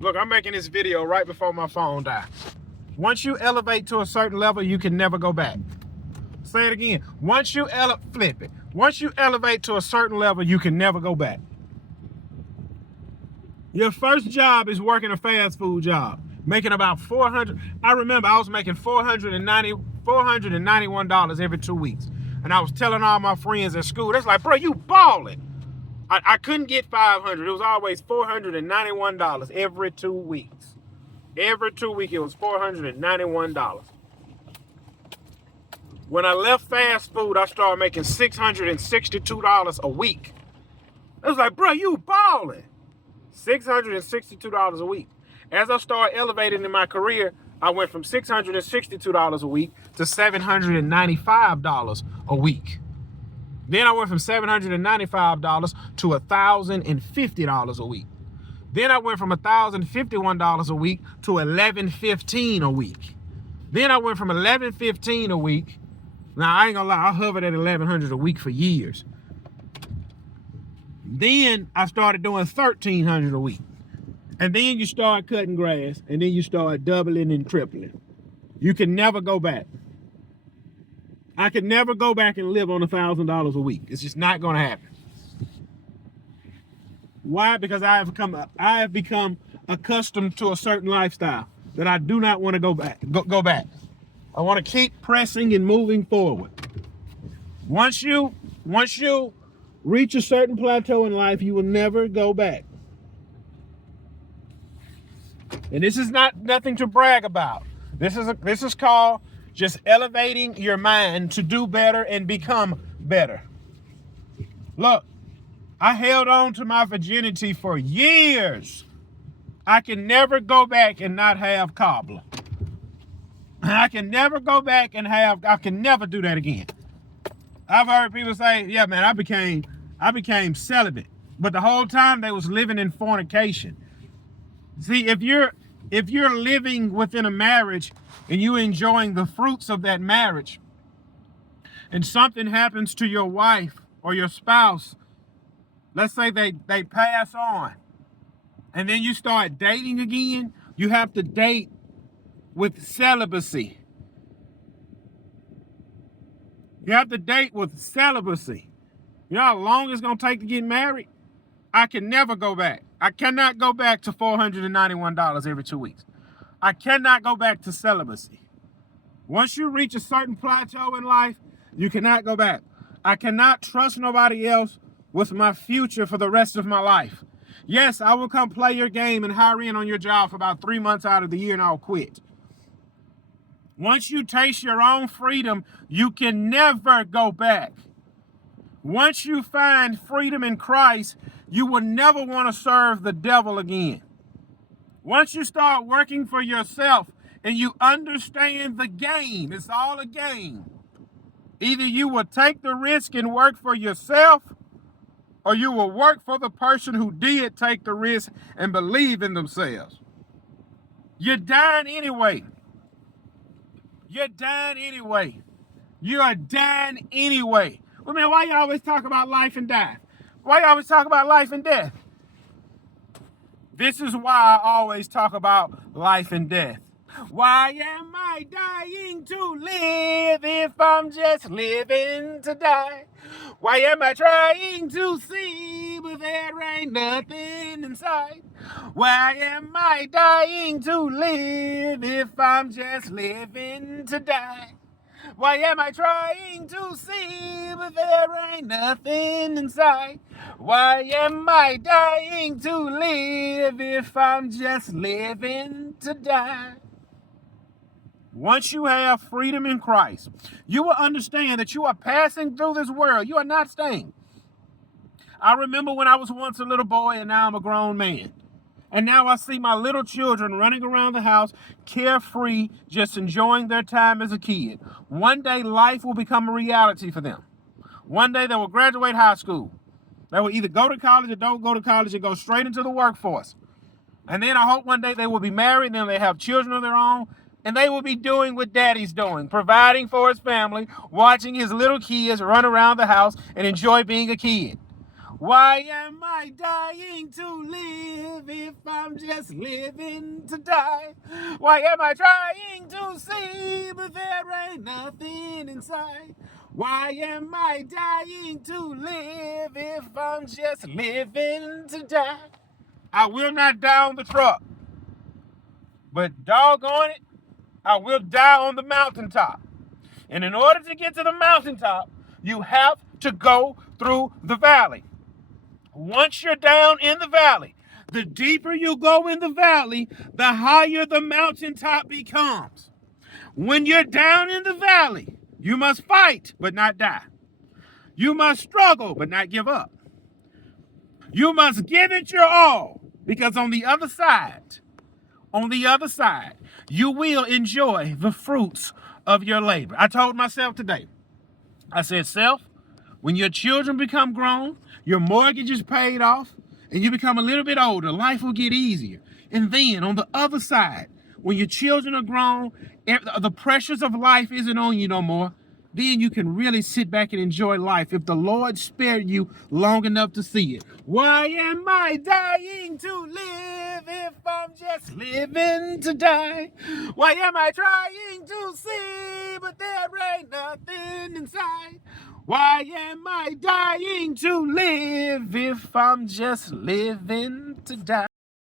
Look, I'm making this video right before my phone dies. Once you elevate to a certain level, you can never go back. Say it again. Once you flip it. Once you elevate to a certain level, you can never go back. Your first job is working a fast food job, making about $400. I remember I was making $491 every 2 weeks. And I was telling all my friends at school, that's like, bro, you balling. I couldn't get $500. It was always $491 every 2 weeks. Every 2 weeks, it was $491. When I left fast food, I started making $662 a week. It was like, bro, you balling. $662 a week. As I started elevating in my career, I went from $662 a week to $795 a week. Then I went from $795 to $1,050 a week. Then I went from $1,051 a week to $1,115 a week. Then I went from $1,115 a week. Now, I ain't gonna lie, I hovered at $1,100 a week for years. Then I started doing $1,300 a week. And then you start cutting grass, and then you start doubling and tripling. You can never go back. I could never go back and live on $1,000 a week. It's just not gonna happen. Why? Because I have become accustomed to a certain lifestyle that I do not want to go back. I want to keep pressing and moving forward. Once you reach a certain plateau in life, you will never go back. And this is nothing to brag about. This is called just elevating your mind to do better and become better. Look, I held on to my virginity for years. I can never go back and not have cobbler. I can never go back and I can never do that again. I've heard people say, yeah, man, I became celibate. But the whole time they was living in fornication. See, if you're living within a marriage and you enjoying the fruits of that marriage, and something happens to your wife or your spouse, let's say they pass on, and then you start dating again, you have to date with celibacy. You have to date with celibacy. You know how long it's going to take to get married? I can never go back. I cannot go back to $491 every 2 weeks. I cannot go back to celibacy. Once you reach a certain plateau in life, you cannot go back. I cannot trust nobody else with my future for the rest of my life. Yes, I will come play your game and hire in on your job for about 3 months out of the year and I'll quit. Once you taste your own freedom, you can never go back. Once you find freedom in Christ, you will never want to serve the devil again. Once you start working for yourself and you understand the game, it's all a game. Either you will take the risk and work for yourself, or you will work for the person who did take the risk and believe in themselves. You're dying anyway. You're dying anyway. You are dying anyway. Well, man, why you always talk about life and death? Why you always talk about life and death? This is why I always talk about life and death. Why am I dying to live if I'm just living to die? Why am I trying to see but there ain't nothing inside? Why am I dying to live if I'm just living to die? Why am I trying to see but there ain't nothing inside? Why am I dying to live if I'm just living to die? Once you have freedom in Christ, you will understand that you are passing through this world. You are not staying. I remember when I was once a little boy and now I'm a grown man. And now I see my little children running around the house, carefree, just enjoying their time as a kid. One day life will become a reality for them. One day they will graduate high school. They will either go to college or don't go to college and go straight into the workforce. And then I hope one day they will be married, and they have children of their own, and they will be doing what daddy's doing, providing for his family, watching his little kids run around the house and enjoy being a kid. Why am I dying to live if I'm just living to die? Why am I trying to see but there ain't nothing inside? Why am I dying to live if I'm just living to die? I will not die on the truck, but doggone it, I will die on the mountaintop. And in order to get to the mountaintop, you have to go through the valley. Once you're down in the valley, the deeper you go in the valley, the higher the mountaintop becomes. When you're down in the valley, you must fight but not die. You must struggle but not give up. You must give it your all, because on the other side, you will enjoy the fruits of your labor. I told myself today, I said, self, when your children become grown, your mortgage is paid off, and you become a little bit older, life will get easier. And then on the other side, when your children are grown, the pressures of life isn't on you no more. Then you can really sit back and enjoy life if the Lord spared you long enough to see it. Why am I dying to live if I'm just living to die? Why am I trying to see but there ain't nothing inside? Why am I dying to live if I'm just living to die?